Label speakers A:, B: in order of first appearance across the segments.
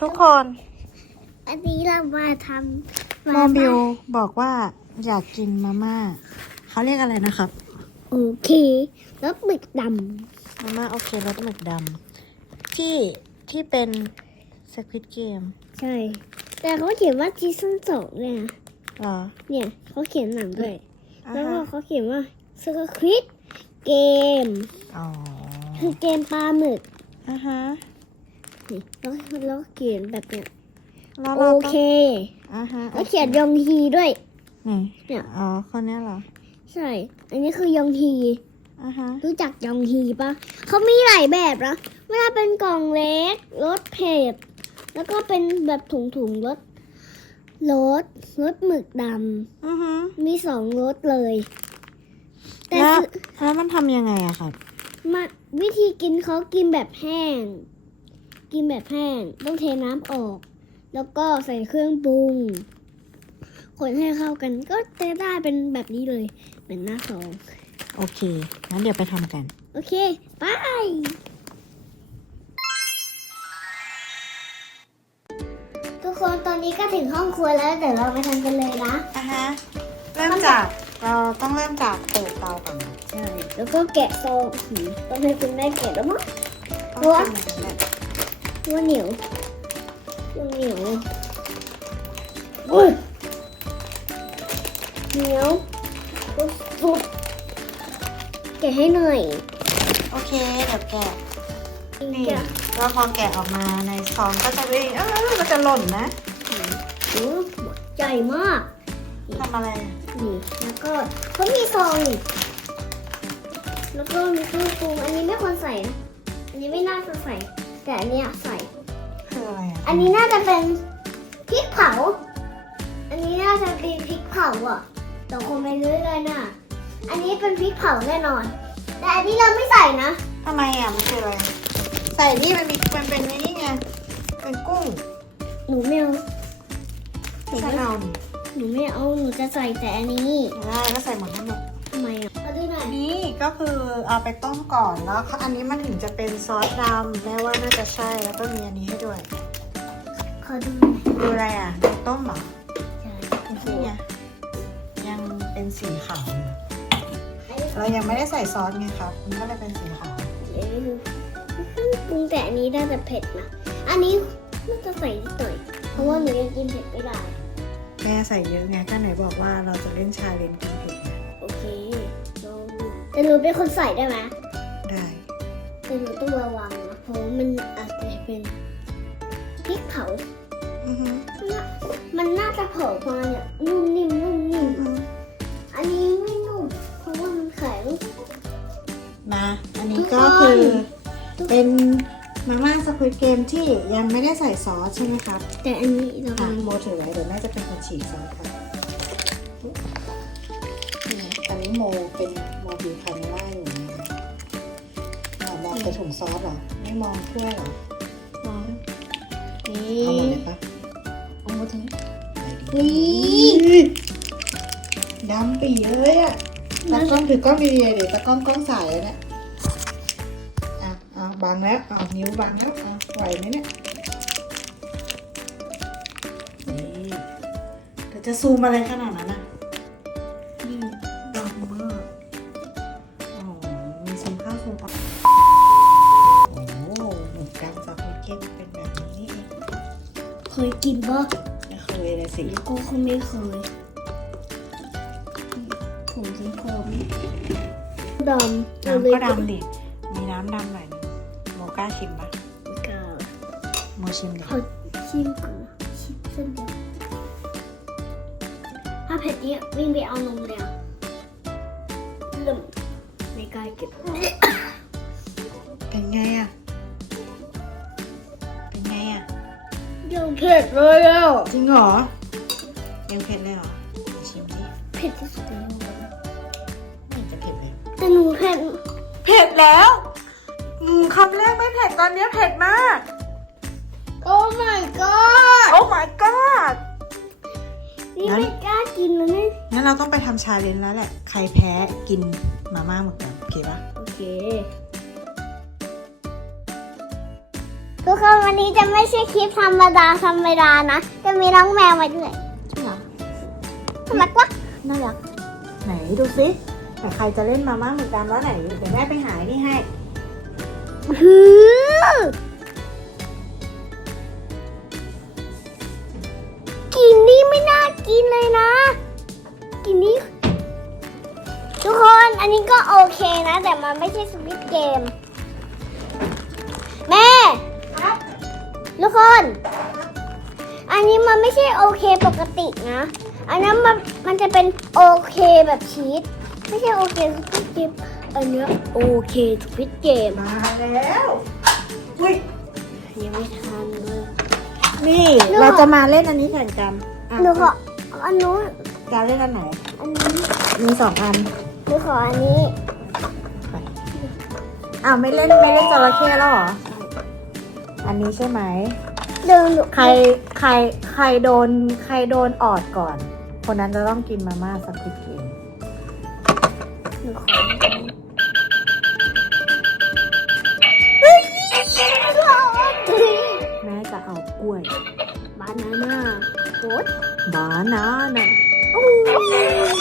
A: ทุกคน
B: อันนี้เรามาทำ
A: โมบิลบอกว่าอยากกินมาม่าเขาเรียกอะไรนะครับ
B: โอเคแล้วหมึกด
A: มาม่าโอเครสหมึกดำที่ที่เป็นสควิตเกมำ
B: ใช่ แต่เขาเขียนว่าซีซั่นสองเนี่ยนะ
A: หรอ
B: เนี่ยเขาเขียนหนังด้วย
A: อ่า
B: แล้วก็
A: ฮะ
B: เขาเขียนว่าสควิดเกม
A: อ๋อ
B: คือเกมปลาหมึก
A: อ่าฮะ
B: นี่แล้วแล้วเขียนแบบเนี้ย
A: แล้ว
B: โอ
A: เราต้อง
B: เค
A: อ่าฮะ
B: แล้วเขียนยองฮีด้วย
A: นี่
B: เนี่ย
A: อ๋อคนเนี้ยเหรอ
B: ใช่ อันนี้คือยองฮี
A: อ่าฮะ
B: รู้จักยองฮีปะเขามีหลายแบบนะไม่ว่าเป็นกล่องเล็กรสเผ็ดแล้วก็เป็นแบบถุงถุงๆรสรสรสหมึกด
A: อือฮึำ
B: มีสองรสเลย แต่
A: แล้ว
B: คือ
A: แล้วมันทำยังไงอะครับ
B: มาวิธีกินเขากินแบบแห้ง กินแบบแห้งต้องเทน้ำออก แล้วก็ใส่เครื่องปรุงคนให้เข้ากันก็จะได้เป็นแบบนี้เลย เหมือนหน้าซอง
A: โอเค งั้นเดี๋ยวไปทำกัน
B: โอเค ไป ทุกคนตอนนี้ก็ถึงห้องครัวแล้ว เดี๋ยวเราไปทำกันเลยนะ
A: อ่าฮะ เริ่มจาก เราต้องเริ่มจากเปิดเตาก่อนนะ
B: ใช่ แล้วก็แกะซองหืมต้องให้คุณแม่แกะแล้วมั้ง
A: ต้อง
B: ตัว
A: ทำอย่างนั้นแหละ
B: ตัวเหนียวตัวเหนียวอุ้ยเหนียวสุดๆแกะให้หน่อย
A: โอเค เดี๋ยวแกะ นี่
B: แกะ
A: แล้วพอแกะออกมาในซองก็จะไม่เออมันจะหล่นนะ
B: อืมใหญ่มาก
A: ทำอะไรอะ
B: นี่ แล้วก็เขามีซองนี่แล้วก็มีเครื่องปรุงอันนี้ไม่ควรใส่นะอันนี้ไม่น่าจะใส่ แต่อันเนี้ยใส่
A: คืออะไรอะ
B: อันนี้น่าจะเป็นพริกเผา อันนี้น่าจะเป็นพริกเผาอะแต่คงไม่รู้เลยนะอันนี้เป็นพริกเผาแน่นอน แต่อันนี้เราไม่ใส่นะ
A: ทำไมอะมันคืออะไร ใส่นี่มันมีมันเป็นนี่ไง เป็นกุ้ง
B: หนูไม่เอาหนู
A: ใส่
B: ไม่
A: เอานี่
B: หนูไม่เอาหนูจะใส่แต่อันนี้
A: ได้ก็ใส่หมดทั้งหมด
B: ทำไมอะเอาดูห น่อย
A: นี่ก็คือเอาไปต้มก่อนแล้วอันนี้มันถึงจะเป็นซอสดำแม่ว่าน่าจะใช่แล้วก็มีอันนี้ให้ด้วย
B: ขอดูหน่อย
A: ดูอะไรอะดูต้มเหรอ
B: ใช่
A: นี่ไงยังเป็นสีขาวอยู่
B: อันนี้
A: เรายังไม่ได้ใส่ซอสไงครับมันก็เลยเป็นสีขาว
B: เดี๋ยวดูปรุงแต่อันนี้น่าจะเผ็ดนะอันนี้น่าจะใส่นิดหน่อยเพราะว่าหนูยังกินเผ็ดไม่ได้
A: แม่ใส่เยอะไงก็ไหนบอกว่าเราจะเล่นชาเลนจ์
B: แต่หนูเป็นคนใส่ได้ไหม
A: ได้
B: แต่หนูต้องระวังนะเพราะว่ามันอาจจะเป็นพริกเผา
A: อือฮึ
B: มันน่าจะเผามาเนี่ยนุ่มนิ่มนุ่มนิ่มอันนี้ไม่นุ่มเพราะว่ามันแข็ง
A: มา อันนี้ก็คือเป็นมาม่าสควิตเกมที่ยังไม่ได้ใส่ซอสใช่ไหมครับ
B: แต่อันนี้เรา
A: อะโมถือไว้เดี๋ยวแม่จะเป็นคนฉีกซอสครับนี่อันนี้โมเป็นโม บิวคาเมล่าอยู่นะคะอะมองแต่ถุงซอสเหรอ ไม่มองถ้วยเหรอ
B: ลองนี
A: เอาหมดเลยปะ
B: เอาหมดทั้ง
A: อุ๊
B: นี่
A: ยดำปีเลยอะตากล้องถือกล้องดีๆเดี๋ยวตากล้องกล้องสายแล้วเนี่ยอะเอาบังแล้วเอานิ้วบังแล้วเอาไหวไหมเนี่ยนี่แต่จะซูมอะไรขนาดนั้นอะ
B: ยกินปะ
A: ไม่เคยเลยสิ
B: ก็คงไม่เคย ผมถึงพร้อมดำ
A: น้ำก็ดำดิ มีน้ำดำหน่อยนึงโมกล้าชิมปะ
B: กา
A: โมชิมดิ
B: ขอชิมก่อนนะชิมเส้นเดียวถ้าเผ็ดเนี้ยวิ่งไปเอานมเลยอะเริ่มไม่กล้าเก็บ
A: เผ็
B: ดเลยอะ
A: จริงเหรอยังเผ็ดเลยเหรอชิมดิ
B: เผ็ดที่สุดในโลก
A: ไม่เห็นจะเผ็ดเลย
B: แต่หนูเผ็ด
A: เผ็ดแล้วอืมคำแรกไม่เผ็ดตอนนี้เผ็ดมาก
B: โอ้ my god
A: โอ้ my god
B: นี่
A: งั้น
B: ไม่กล้ากินแล้วเนี่ย
A: งั้นเราต้องไปทำชาเลนจ์แล้วแหละ ใครแพ้กินมาม่าหมดกันโอเคปะ
B: โอเค
A: ท
B: ทุกคนวันนี้จะไม่ใช่คลิปธรรมดาธรรมดานะ จะมีน้องแมวมาด้วย
A: จริงเหรอ
B: น่ารักวะ
A: น่ารัก ไหนดูสิแต่ใครจะเล่นมาม่าเหมือนกันว่าไหนเดี๋ยวแม่ไปหาไอ้นี่ให้
B: ฮือกินนี่ไม่น่ากินเลยนะ กินนี่ทุกคนอันนี้ก็โอเคนะ แต่มันไม่ใช่สวิตเกม แม่
A: ครับ
B: ทุกคน อันนี้มันไม่ใช่โอเคปกตินะ อันนั้นมันมันจะเป็นโอเคแบบชีสไม่ใช่โอเคสวิตเกมอันเนี้ยโอเคสวิตเกม
A: มาแล้วอุ้ย
B: ยังไม่ทันเลย
A: นี่
B: หนู
A: เราจะมาเล่นอันนี้แข่งกันอะ
B: หนูขออันนู้น
A: การเล่นอันไหน
B: อันนี้
A: มีสองอัน
B: หนูขออันนี้
A: อ้าวไม่เล่นไม่เล่นจระเข้แล้วเหรอ อันนี้ใช่ไหม
B: เดินหนู
A: ใครใครใครโดนใครโดนออดก่อน คนนั้นจะต้องกินมาม่าสักควิดเกม
B: หนูขออันนี้เฮ้ย
A: แม่จะเอากล้วย
B: บานาน่าโอ๊ต
A: บานาน่ะอู้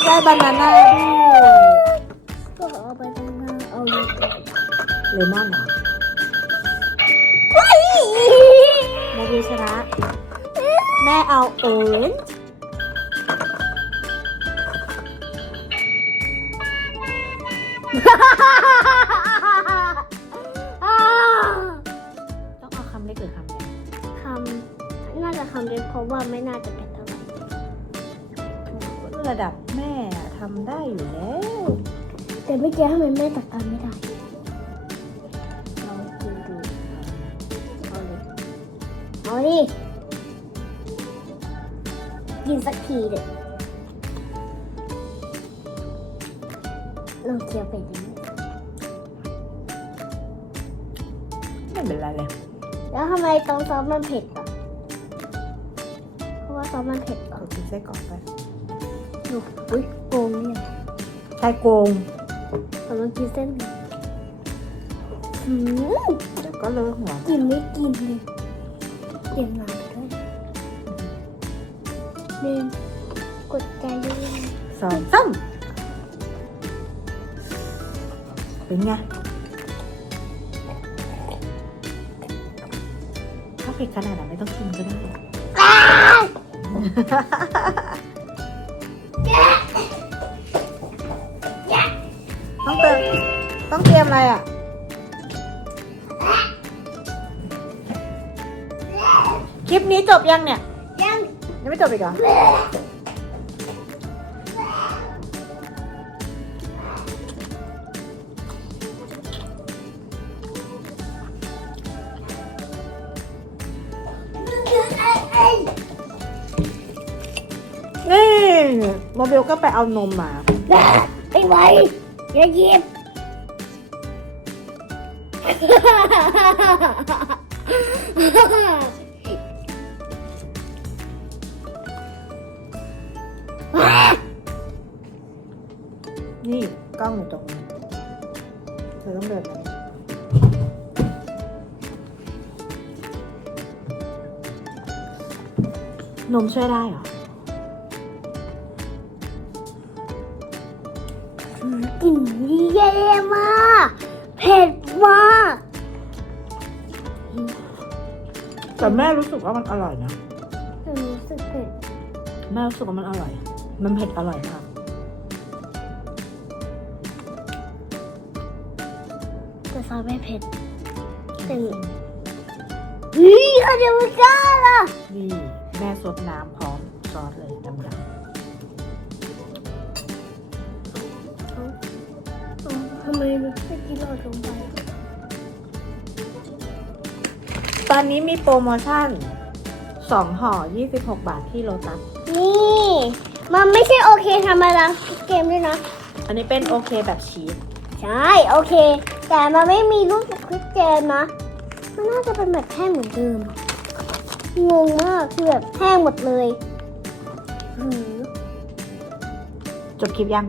A: ได้บานาน่าด้วย
B: ก็เอาไปตรงหน้าเอาอยู่
A: เลมอนเหรอ แม่ดีชนะ แม่เอาโอเรนจ์ต้องเอาคำเล็กหรือคำใหญ่
B: คำน่าจะคำเดียวเพราะว่าไม่น่าจะเป็นเท่าไหร่
A: ระดับแม่ทำได้อยู่แล้ว
B: แต่เมื่อกี้ทำไมแม่ตัดตามไม่ได้
A: ดิ
B: กินสักทีเด็ดลองเคี้ยวไปดิ
A: ไม่เป็นไรเลย
B: แล้วทำไมตรงซอสมันเผ็ดอะเพราะว่าซอสมันเผ็ดอะ
A: เอากินไส้กรอกไป
B: ดูอุ้ยโกงเนี่ย
A: ไส้โกง
B: เราลองกินเส้นหนึ่งอืม
A: เดี๋ยวก็เลอะหัว
B: กินไม่กินเลย เตรียมน้ำไปด้วยเดินกดใจด้วยนะ
A: สองซ้ำเป็นไงถ้าเผ็ดขนาดนั้นไม่ต้องกินก็ได้ ต้องเติมต้องเตรียมอะไรอะ คลิปนี้จบยังเนี่ย
B: ยัง
A: ยังไม่จบอีกเหรอ นี่โมเบลก็ไปเอานมมา
B: ไปไวอย่าหยิบ
A: นี่ องอยู่ตรงนี้เธอต้องเดินมานี่นมช่วยได้เหรอ
B: กลิ่นแย่มากเผ็ดมาก
A: แต่แม่รู้สึกว่ามันอร่อยนะ
B: แต่รู้สึกเผ็ด
A: แม่รู้สึกว่ามันอร่อย มันเผ็ดอร่อยค่ะ
B: แซอสไม่เผ็ดแต่เฮ้ยเขาจะไม่กล้าล่ะ
A: นี่แม่ซดน้ำพร้อมซอสเลยดำ
B: ทำไมไม่กินหลอดลงไป
A: ๆตอนนี้มีโปรโมชั่น2ห่อ 26 บาทที่โลตัส
B: นี่ มันไม่ใช่โอเคธรรมดาเกมด้วยนะ
A: อันนี้เป็นโอเคแบบชีส
B: ใช่โอเค แต่มันไม่มีรูปคลิปเกมนะมันน่าจะเป็นแบบแห้งเหมือนเดิมอะงงมากคือแบบแห้งหมดเลยหือ
A: จบคลิปยัง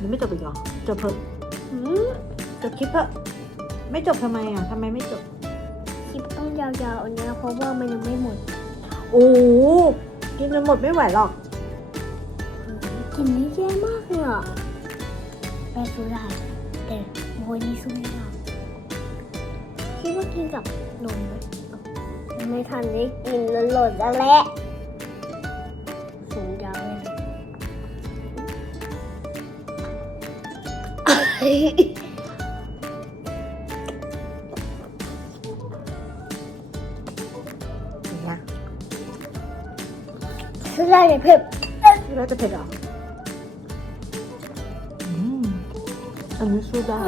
A: ยังไม่จบอีกเหรอจบเพิ่ม
B: หือ
A: จบคลิปเถอะไม่จบทำไมอะทำไมไม่จบ
B: คลิปต้องยาวๆอันเนี้ยเพราะว่ามันยังไม่หมด
A: โอ้โหกินจนหมดไม่ไหวหรอก
B: กลินนี่แย่มากเลยอะ แปรสู้ได้ แต่โมยนี่สู้ไม่ได้คิดว่ากินกับนมไหมไม่ทันได้กินแล้วหล่นแล้วแหละสูงยาวเลย
A: เนี่ย
B: สู้ได้เน
A: นี้สู้ได้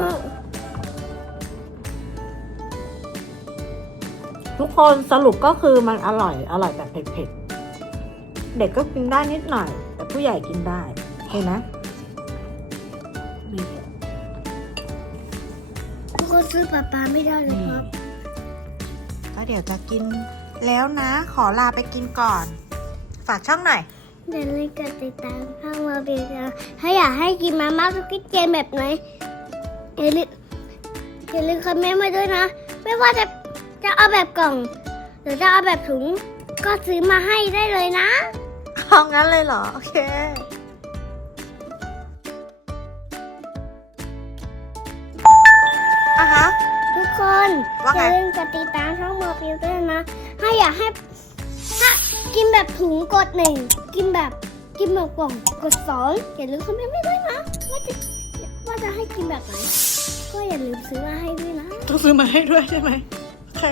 A: ทุกคนสรุปก็คือมันอร่อย อร่อยแบบเผ็ดๆ เด็กก็กินได้นิดหน่อย แต่ผู้ใหญ่กินได้ เห็นไหมนี่
B: ทุกคนซื้อปลาปลาไม่ได้เลยครับ
A: ก็เดี๋ยวจะกินแล้วนะ ขอลาไปกินก่อน ฝากช่องหน่อย
B: อย่าลืมกดติดตามช่องมาเบียร์ถ้าอยากให้กินมาม่าสกิทเกมแบบไหน อย่าลืมอย่าลืมคอมเมนต์มาด้วยนะ ไม่ว่าจะจะเอาแบบกล่อง หรือจะเอาแบบถุงก็ซื้อมาให้ได้เลยนะ
A: เอางั้นเลยเหรอ โอเคอะฮะ
B: ทุกคน
A: ว่า
B: อ
A: ไง
B: ย่าลืมกดติดตามช่องมาเบียร์ด้วยนะ ถ้าอยากให้ถ้ากินแบบถุงกดหนึ่งกินแบบกินแบบกล่องกดสองอย่าลืมคอมเมนต์มาด้วยนะว่าจะว่า จะให้กินแบบไหนก็อย่าลืมซื้อมาให้ด้วยนะ
A: ต้องซื้อมาให้ด้วยใช่ไหมโอเค